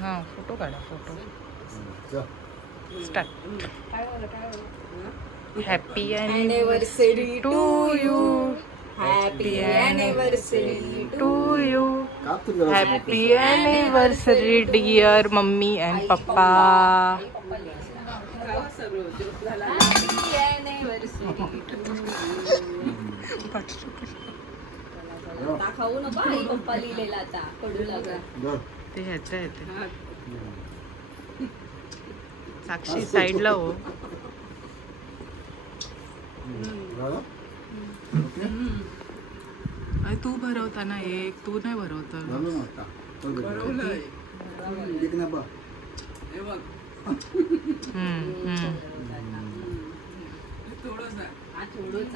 हाँ फ़ोटो काढा फ़ोटो. चल. Start happy Anniversary to you happy anniversary to you happy anniversary dear mummy and पप्पा खाऊ नका आई पप्पा लिहिलेला आता. कडू लागा धर. ते ह्याच्या येते साक्षी साईडला हो? अरे तू भरवता ना एक तू नाही भरवता. थोडंच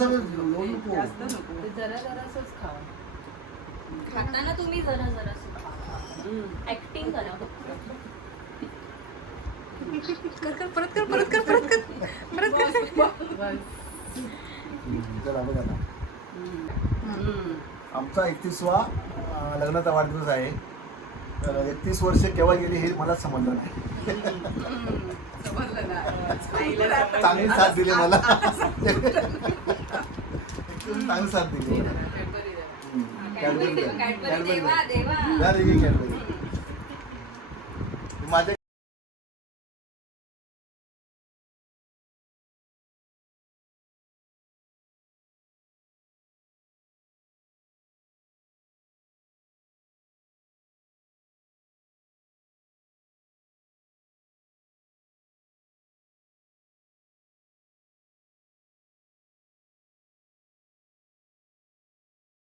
वेळ येऊ नको. जरा जरासच खावा खाताना तुम्ही जरा जरासं ऍक्टिंग करा. कर कर परत कर परत कर परत कर परत कर. चला बघा आता. आमचा एकतीसवा लग्नाचा वाढदिवस आहे. एकतीस वर्ष केव्हा गेली हे मला समजलं नाही. चांगली साथ दिली मला. चांगली साथ दिली कॅडबरी कॅडबरी. माझ्या